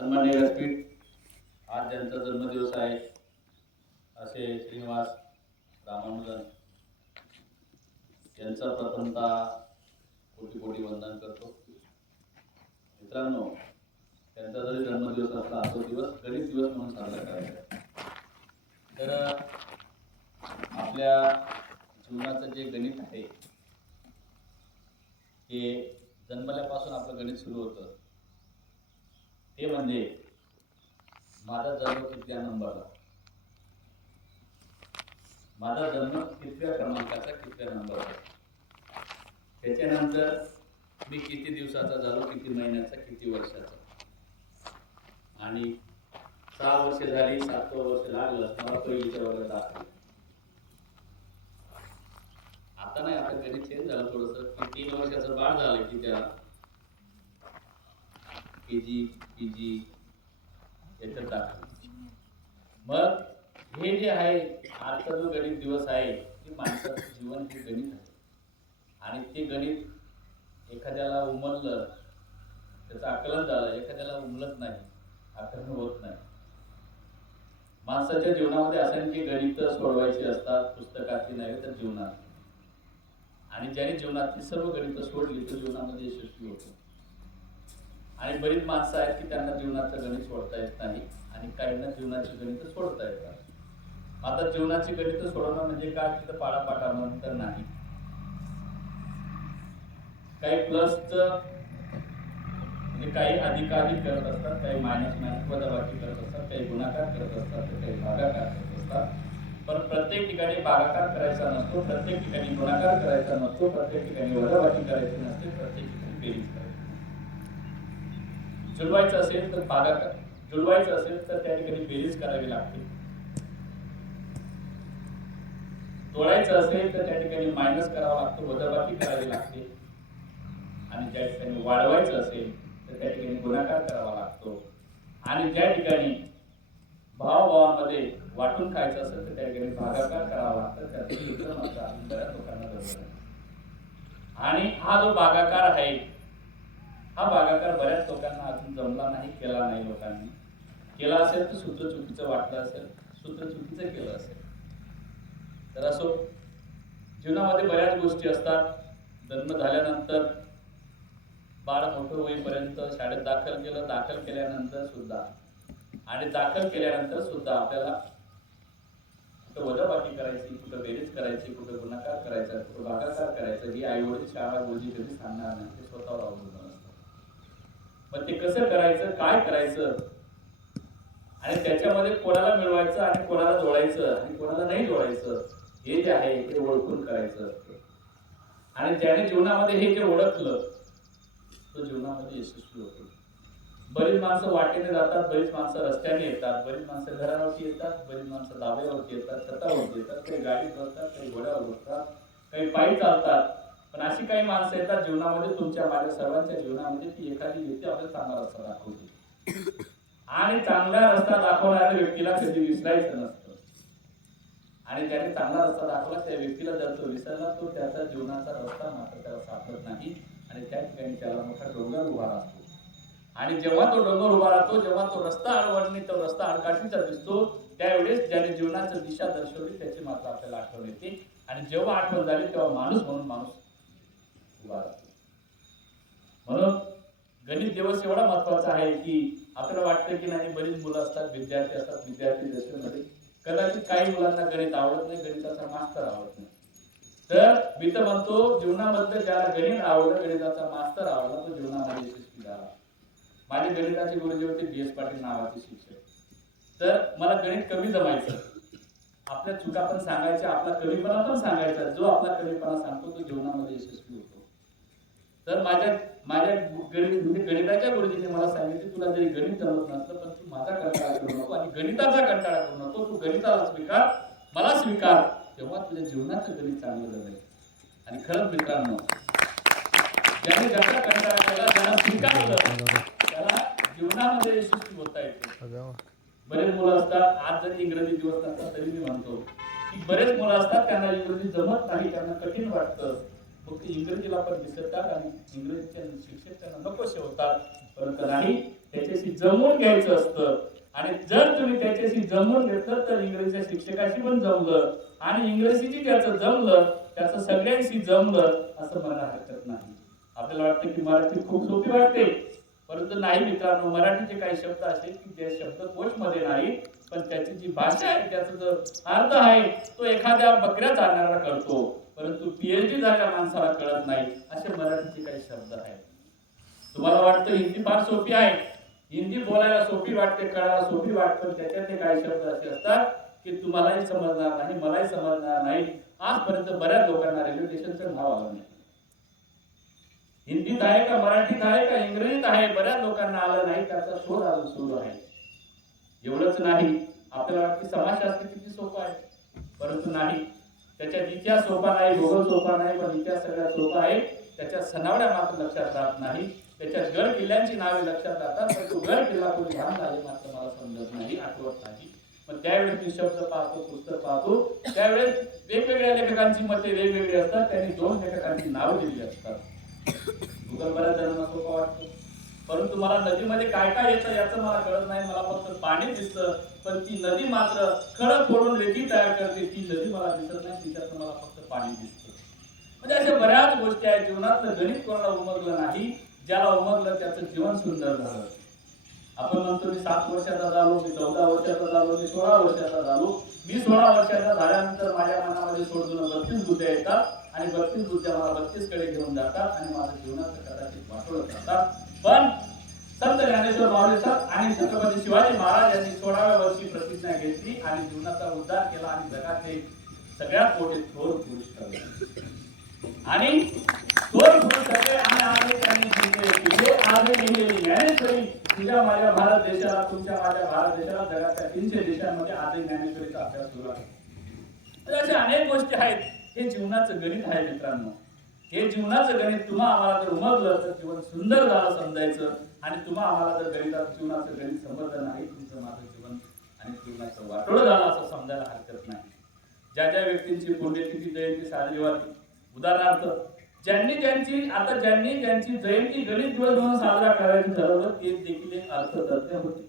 सन्माननीय व्यासपीठ, आज ज्यांचा जन्मदिवस आहे असे श्रीनिवास रामानुजन यांचा प्रथमतः कोटी कोटी वंदन करतो. मित्रांनो, त्यांचा जरी जन्मदिवस असला तो दिवस गणित दिवस म्हणून साजरा करायचा. तर आपल्या जीवनाचं जे गणित आहे हे जन्मल्यापासून आपलं गणित सुरू होतं. ते म्हणजे माझा जन्म कितव्या नंबरला, माझा जन्म कितव्या क्रमांकाचा कितव्या नंबरला, त्याच्यानंतर मी किती दिवसाचा झालो, किती महिन्याचा, किती वर्षाचा, आणि 6 वर्ष झाली, 7वं वर्ष लागलं मला पहिलीच्या वर्गात दाखल. आता नाही, आता गणित चेंज झालं थोडंसं की 3 वर्षाचं बाळ झालं की त्याला KG PG याच्यात दाखल. मग हे जे आहे आजचा जो गणित दिवस आहे ते माणसाचं जीवन हे गणित आहे. आणि ते गणित एखाद्याला उमललं, त्याचं आकलन झालं, एखाद्याला उमलत नाही, आकलन होत नाही. माणसाच्या जीवनामध्ये असंख्य गणित सोडवायची असतात, पुस्तकातली नव्हे तर जीवनात. आणि ज्याने जीवनातली सर्व गणित सोडली तो जीवनामध्ये यशस्वी होतो. आणि बरीच माणसं आहेत की त्यांना जीवनाचं गणित सोडता येत नाही, आणि काहींना जीवनाची गणित सोडता येतात. आता जीवनाची गणित सोडवणं म्हणजे काय, तिथं पाडापाडानंतर नाही. काही प्लसचं म्हणजे काही अधिकाधिक करत असतात, काही मायनस मायनस वजाबाकी करत असतात, काही गुणाकार करत असतात, काही भागाकार करत असतात. पण प्रत्येक ठिकाणी भागाकार करायचा नसतो, प्रत्येक ठिकाणी गुणाकार करायचा नसतो, प्रत्येक ठिकाणी वजाबाकी करायची नसते, प्रत्येक ठिकाणी बेरीज करायची. जुळवायचं असेल तर भागाकार, जुळवायचं असेल तर त्या ठिकाणी बेरीज करावी लागते. तोडायचं असेल तर त्या ठिकाणी मायनस करावा लागतो, वजाबाकी करावी लागते. आणि ज्या ठिकाणी वाढवायचं असेल तर त्या ठिकाणी गुणाकार करावा लागतो. आणि ज्या ठिकाणी भावाभावांमध्ये वाटून खायचं असेल तर त्या ठिकाणी भागाकार करावा लागतो. त्याचं सूत्र मात्र अजून बऱ्याच लोकांना जमलं. आणि हा जो भागाकार आहे, हा भागाकार बऱ्याच लोकांना अजून जमला नाही, केला नाही. लोकांनी केला असेल तर सूत्र चुकीचं वाटलं असेल, सूत्र चुकीचं केलं असेल. तर असो, जीवनामध्ये बऱ्याच गोष्टी असतात. जन्म झाल्यानंतर बाळ मोठं होईपर्यंत शाळेत दाखल केलं, दाखल केल्यानंतर सुद्धा आणि दाखल केल्यानंतर सुद्धा आपल्याला कुठं वजाबाकी करायची, कुठं बेरीज करायची, कुठं गुणाकार करायचा, कुठं भागाकार करायचा, ही आई वडील शाळा गुरुजी कधी सांगणार नाही, ते स्वतःवर अवलंबून असतं. मग ते कसं करायचं, काय करायचं, आणि त्याच्यामध्ये कोणाला मिळवायचं आणि कोणाला जोडायचं आणि कोणाला नाही जोडायचं, हे जे आहे ते ओळखून करायचं असतं. आणि ज्याने जीवनामध्ये हे जे ओळखलं तो जीवनामध्ये यशस्वी होतो. बरीच माणसं वाटेने जातात, बरीच माणसं रस्त्याने येतात, बरीच माणसं घरावरती येतात, बरीच माणसं धाब्यावरती येतात, छतावरती येतात, काही गाडीत बसतात, काही घोड्यावर बसतात, काही पायी चालतात. पण अशी काही माणसं येतात जीवनामध्ये, तुमच्या माझ्या सर्वांच्या जीवनामध्ये, ती एखादी व्यक्ती आपल्याला चांगला रस्ता दाखवते. आणि चांगला रस्ता दाखवणाऱ्या व्यक्तीला कधी विसरायचं नसतं. आणि ज्याने चांगला रस्ता दाखवला त्या व्यक्तीला जर तो विसरला, तो त्याचा जीवनाचा रस्ता मात्र त्याला सापडत नाही. आणि त्या ठिकाणी त्याला मोठा डोंगर उभा राहतो. आणि जेव्हा तो डोंगर उभा राहतो, जेव्हा तो रस्ता अडवणीने, तो रस्ता अडकाठीचा दिसतो, त्यावेळेस ज्याने जीवनाची दिशा दर्शवली त्याची मात्र आपल्याला आठवण येते. आणि जेव्हा आठवण झाली तेव्हा माणूस म्हणून माणूस उभा राहतो. म्हणून गणित दिवस एवढा महत्वाचा आहे की आपल्याला वाटतं की नाही, बरीच मुलं असतात, विद्यार्थी असतात, विद्यार्थी दशेमध्ये कदाचित काही मुलांना गणित आवडत नाही, गणिताचा मास्तर आवडत नाही. तर मी तर म्हणतो, जीवनामध्ये ज्याला गणित आवडलं, गणिताचा मास्तर आवडला, तो जीवनामध्ये यशस्वी झाला. माझे गणिताचे गुरुजी होते BS पाटील नावाचे शिक्षक. तर मला गणित कमी जमायचं, आपल्या चुका पण सांगायच्या, आपला कमीपणा पण सांगायचा. जो आपला कमीपणा सांगतो तो जीवनामध्ये यशस्वी होतो. तर माझ्या गणिताच्या गुरुजींनी मला सांगितले, तुला जरी गणित जमत नसलं पण तू माझा कंटाळा करू नको आणि गणिताचा कंटाळा करू नको. तू गणिताला स्वीकार, मला स्वीकार, तेव्हा तुझ्या जीवनाचं गणित चांगलं जमेल. आणि खरंच मित्रांनो, ज्याने ज्याचा कंटाळा केला, ज्याला स्वीकारलं, त्याला जीवनामध्ये यशस्वी होता येते. बरेच मुलं असतात, आज जरी इंग्रजी दिवस नसतात तरी मी म्हणतो की बरेच मुलं असतात त्यांना इंग्रजी जमत नाही, त्यांना कठीण वाटतं. मग ते इंग्रजीला पण विसरतात आणि इंग्रजीचे शिक्षक त्यांना नकोसे होतात. परंतु नाही, त्याच्याशी जमून घ्यायचं असतं. आणि जर तुम्ही त्याच्याशी जमून घेतलं तर इंग्रजीच्या शिक्षकाशी पण जमलं आणि इंग्रजीची त्याचं जमलं, त्याचं सगळ्यांशी जमलं असं मला हरकत नाही. आपल्याला वाटतं की मराठी खूप सोपी वाटते, परंतु नाही मित्रांनो. मराठीचे काही शब्द असे की जे शब्दकोश मध्ये नाही, पण त्याची जी भाषा आहे, त्याचा जो अर्थ आहे तो एखाद्या बकऱ्या चालणारा कळतो, परंतु पीएचडी झालेल्या माणसाला कळत नाही. असे मराठीचे काही शब्द आहेत. तुम्हाला वाटतं हिंदी फार सोपी आहे, हिंदी बोलायला सोपी वाटते, कळायला सोपी वाटते, त्याच्यातले काही शब्द असे असतात की तुम्हालाही समजणार नाही, मलाही समजणार नाही. आजपर्यंत बऱ्याच लोकांना रेल्वे स्टेशनचं नाव आलं नाही. हिंदीत आहे का, मराठीत आहे का, इंग्रजीत आहे, बऱ्याच लोकांना आलं नाही. त्याचा शोध अजून सुरू आहे. एवढंच नाही, आपल्याला वाटतं समाजशास्त्र किती सोपं आहे, परंतु नाही. त्याच्यात इतिहास सोपा नाही, भूगोल सोपा नाही, पण इतिहास सगळ्यात सोपा आहे. त्याच्या सनावड्या मात्र लक्षात राहत नाही. त्याच्यात गड किल्ल्यांची नावे लक्षात राहतात, पण तो गड किल्ला कोणी बांधला आहे मात्र मला समजत नाही, आठवत नाही. पण त्यावेळेस मी शब्द पाहतो, पुस्तक पाहतो, त्यावेळेस वेगवेगळ्या लेखकांची मते वेगवेगळी असतात. त्यांनी 2 लेखकांची नावं दिलेली असतात. भूगोल बऱ्याच जणांना सोपं वाटतं, परंतु मला नदीमध्ये काय काय येतं याचं मला कळत नाही. मला फक्त पाणी दिसतं, पण ती नदी मात्र खडक फोडून रेती तयार करते. ती नदी मला दिसत नाही, तिच्यात मला फक्त पाणी दिसतं. म्हणजे अशा बऱ्याच गोष्टी आहेत. जीवनातलं गणित कोणाला उमगलं नाही, ज्याला उमगलं त्याचं जीवन सुंदर झालं. आपण म्हणतो मी 7 वर्षाचा झालो, मी 14 वर्षाचा झालो, मी 16 वर्षाचा झालो. मी 16 वर्षाचा झाल्यानंतर माझ्या मनामध्ये सोडून 32 बुद्ध्या येतात आणि 32 बुद्ध्या मला 32 कडे घेऊन जातात आणि माझं जीवनाचं कदाचित वाटोळं करतात. पण संत ज्ञानेश्वर माऊली आणि छत्रपती शिवाजी महाराज यांनी 16व्या वर्षी प्रतिज्ञा घेतली आणि जीवनाचा उद्धार केला आणि जगाचे सगळ्यात मोठे थोर पुरुष ठरले. आणि थोर पुरुष ठरले आणि आजही त्यांनी जिंकले. आजही लिहिलेली ज्ञानेश्वरी तुझ्या माझ्या भारत देशाला, तुमच्या माझ्या भारत देशाला, जगाच्या 300 देशांमध्ये आजही ज्ञानेश्वरीचा अभ्यास सुरू आहे. तर अशा अनेक गोष्टी आहेत. हे जीवनाचं गणित आहे मित्रांनो. हे जीवनाचं गणित तुम्हा आम्हाला जर उमगलं तर जीवन सुंदर झालं समजायचं, आणि तुम्हा आम्हाला जर गणितात जीवनाचं गणित समजलं नाही, तुमचं माझं जीवन आणि जीवनाचं वाटोळं झालं असं समजायला हरकत नाही. ज्या ज्या व्यक्तींची पुण्यतिथी जयंती साजरी व्हावी, उदाहरणार्थ ज्यांनी ज्यांची जयंती गणित दिवस म्हणून साजरा करायचं ठरवलं, ते देखील एक अर्थतज्ञ होते.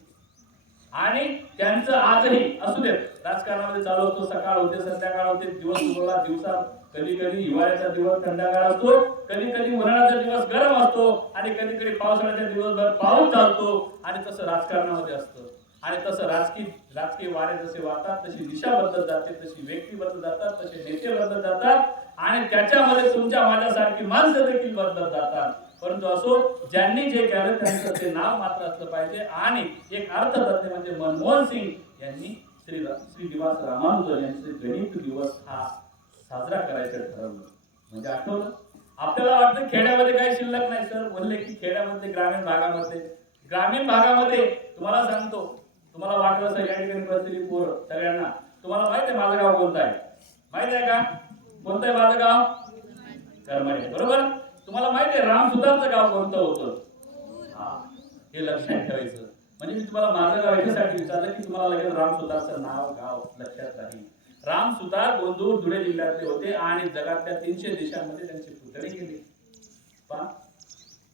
आणि त्यांचं आजही असू देत, राजकारणामध्ये चालू होतो, सकाळ होते, संध्याकाळ होते, दिवस उगवला, दिवसा कधी कधी हिवाळ्याचा दिवस थंडगार असतो, कधी कधी उन्हाळ्याचा दिवस गरम असतो, आणि कधी कधी पावसाळ्याच्या दिवसभर पाऊस चालतो. आणि तसं राजकारणामध्ये असतं. आणि तसं राजकीय वारे जसे वाहतात, तशी दिशा बदलत जाते, तशी व्यक्ती बदलत जातात, तसे नेते बदलत जातात, आणि त्याच्यामध्ये तुमच्या माझ्यासारखी माणसं देखील बदलत जातात. परंतु असो, ज्यांनी जे केलं त्यांचं ते नाव मात्र असलं पाहिजे. आणि एक अर्थतज्ञ म्हणजे मनमोहन सिंग यांनी श्रीनिवास रामानुजन यांचे गणित दिवस हा साजरा करायचं ठरवलं. म्हणजे आठवलं. आपल्याला वाटतं खेड्यामध्ये काही शिल्लक नाही. सर बोलले की खेड्यामध्ये, ग्रामीण भागामध्ये तुम्हाला सांगतो, तुम्हाला वाटलं असं या ठिकाणी बसलेली पोरं सगळ्यांना, तुम्हाला माहित आहे माझं गाव कोणतं आहे? माहित आहे का? कोणतं आहे माझं गाव? करमाळे, बरोबर. तुम्हाला माहिती आहे राम सुतारचं गाव कोणतं होतं? हे लक्षात ठेवायचं. म्हणजे मी तुम्हाला माझं गाव याच्यासाठी विचारलं की तुम्हाला लगेच राम सुतारचं नाव गाव लक्षात राहील. राम सुतार गोंदूर धुळे जिल्ह्यातले होते आणि जगातल्या 300 देशांमध्ये त्यांचे पुतळे गेले.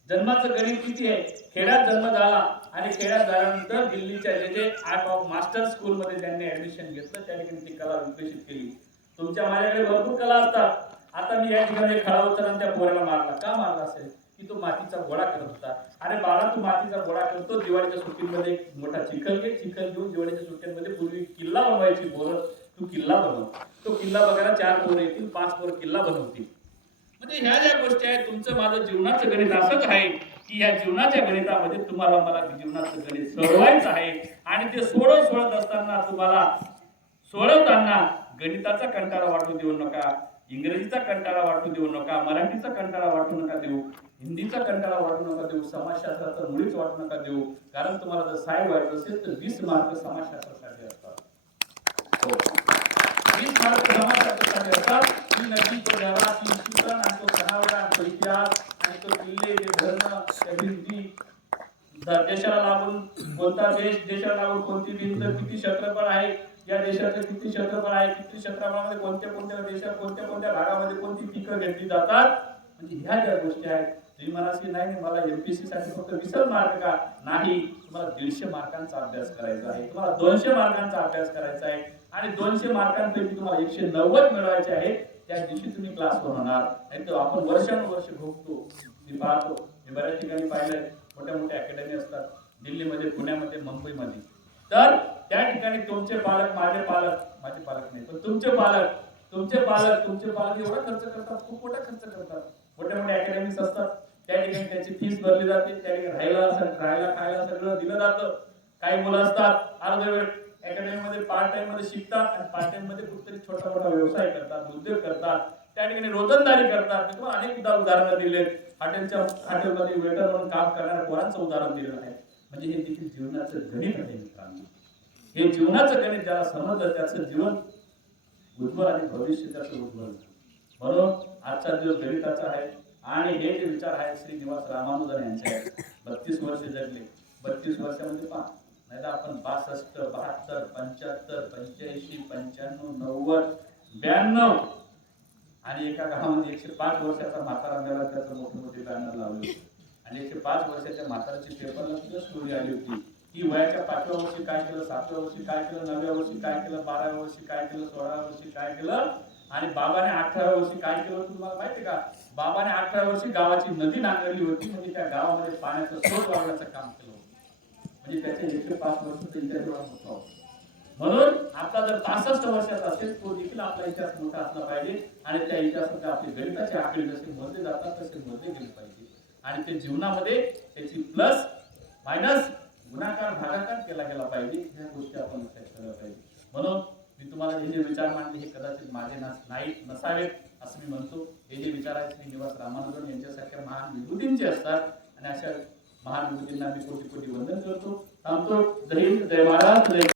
जन्माचं गणित किती आहे. खेड्यात जन्म झाला आणि खेड्यात झाल्यानंतर दिल्लीच्या जे आर्ट ऑफ मास्टर स्कूल मध्ये त्यांनी ऍडमिशन घेतलं. त्या ठिकाणी ती कला विकसित केली. तुमच्या माझ्याकडे भरपूर कला असतात. आता मी या ठिकाणी खडा उचलून त्या पोऱ्याला मारला. का मारला असेल? की तो मातीचा गोळा करत होता. अरे बाळा, तू मातीचा गोळा करतो, दिवाळीच्या सुट्टीमध्ये मोठा चिखल घेऊन दिवाळीच्या सुट्ट्यांमध्ये पूर्वी किल्ला बनवायची पोरं, तू किल्ला बनव. तो किल्ला बघायला 4 पोरं येतील, 5 पोरं किल्ला बनवतील. म्हणजे ह्या ज्या गोष्टी आहेत, तुमचं माझं जीवनाचं गणित असंच आहे की या जीवनाच्या गणितामध्ये तुम्हाला मला जीवनाचं गणित सोडवायचं आहे. आणि ते सोडत असताना तुम्हाला सोडवताना गणिताचा कंटाळा वाटू देऊ नका, इंग्रजीचा कंटाळा वाटू देऊ नका, मराठीचा कंटाळा वाटू नका देऊ, हिंदीचा कंटाळा वाटू नका देऊ, समाजशास्त्राचा मुळीच वाटू नका देऊ. कारण तुम्हाला जर साहेब व्हायचं असेल तर 20 मार्क समाजशास्त्रासाठी असतात. 20 मार्क समाजशास्त्रासाठी असतात. ती नदी, तो जरा, ती शिक्षण आणि तो सनावडा, तो इतिहास आणि तो किल्ले, ते धरणं, त्या भिंती, देशाला लागून कोणता देशाला लागून कोणती भिंत, किती क्षेत्रफळ आहे, या देशाचं किती क्षेत्रफळ आहे, किती क्षेत्रफळामध्ये कोणत्या देशात कोणत्या भागामध्ये कोणती पिकं घेतली जातात. म्हणजे ह्या ज्या गोष्टी आहेत तुम्ही म्हणाल नाही मला एमपीएससी साठी फक्त 20 मार्क का नाही, तुम्हाला 150 मार्कांचा अभ्यास करायचा आहे, तुम्हाला 200 मार्कांचा अभ्यास करायचा आहे आणि 200 मार्कांपैकी तुम्हाला 190 मिळवायचे आहे. त्या दिवशी तुम्ही क्लासवर होणार. नाही तर आपण वर्षानुवर्ष भोगतो. मी पाहतो, मी बऱ्याच ठिकाणी पाहिलंय, मोठ्या मोठ्या अकॅडमी असतात दिल्लीमध्ये, पुण्यामध्ये, मुंबईमध्ये. तर त्या ठिकाणी तुमचे पालक माझे पालक नाही, पण तुमचे पालक एवढा खर्च करतात, खूप मोठा खर्च करतात. मोठ्या मोठ्या अकॅडमीज असतात, त्या ठिकाणी त्याची फीस भरली जाते, त्या ठिकाणी राहायला खायला सगळं दिलं जातं. काही मुलं असतात अर्ध वेळ अकॅडमी मध्ये पार्ट टाइम मध्ये शिकतात आणि पार्ट टाइम मध्ये कुठेतरी छोटा मोठा व्यवसाय करतात, उद्योग करतात, त्या ठिकाणी रोजंदारी करतात. तुम्हाला अनेक उदाहरणं दिलेत. हॉटेलमध्ये वेटर म्हणून काम करणाऱ्या पोरांचं उदाहरण दिलेलं आहे. म्हणजे हे देखील जीवनाचं गणित आहे मित्रांनो. हे जीवनाचं गणित ज्याला समजलं त्याचं जीवन उज्ज्वल आणि भविष्य त्याचं उज्ज्वल. म्हणून आजचा दिवस गणिताचा आहे आणि हे जे विचार आहेत श्रीनिवास रामानुजन यांचे आहेत. 32 वर्ष जगले. 32 वर्षामध्ये पहा, नाही तर आपण 62, 72, 75, 85, 95, 90, 92 आणि एका गावामध्ये 105 वर्षाचा म्हातारा मेला, त्याचं मोठे मोठे बॅनर लावले आणि 105 वर्षाच्या म्हाताऱ्याची पेपरला सुद्धा स्टोरी आली होती की वयाच्या 5व्या वर्षी काय केलं, 7व्या वर्षी काय केलं, 9व्या वर्षी काय केलं, 12व्या वर्षी काय केलं, 16व्या वर्षी काय केलं आणि बाबाने 18व्या वर्षी काय केलं होतं तुम्हाला माहिती का? बाबाने 18व्या वर्षी गावाची नदी नांगरली होती, म्हणजे त्या गावामध्ये पाण्याचं स्रोत वाढवण्याचं काम केलं होतं. म्हणजे त्याचे 105 वर्षाचा इतिहास एवढा मोठा होता. म्हणून आपला जर 65 वर्षाचा असेल तो देखील आपला इतिहास मोठा असला पाहिजे आणि त्या इतिहासात आपले गणिताचे आकडे जसे मोजले जातात तसे मोजले गेले पाहिजे आणि ते जीवनामध्ये त्याची प्लस मायनस गुणाकार भागाकार केला गेला पाहिजे. ह्या गोष्टी आपण लक्षात ठेवल्या पाहिजे. म्हणून मी तुम्हाला हे जे विचार मांडले हे कदाचित माझे नसावेत असं मी म्हणतो. हे जे विचार आहेत श्रीनिवास रामानुजन यांच्यासारख्या महान विभूतींचे असतात आणि अशा महान विभूतींना मी कोटी कोटी वंदन करतो. थांबतो. जय हिंद, जय महाराज, जय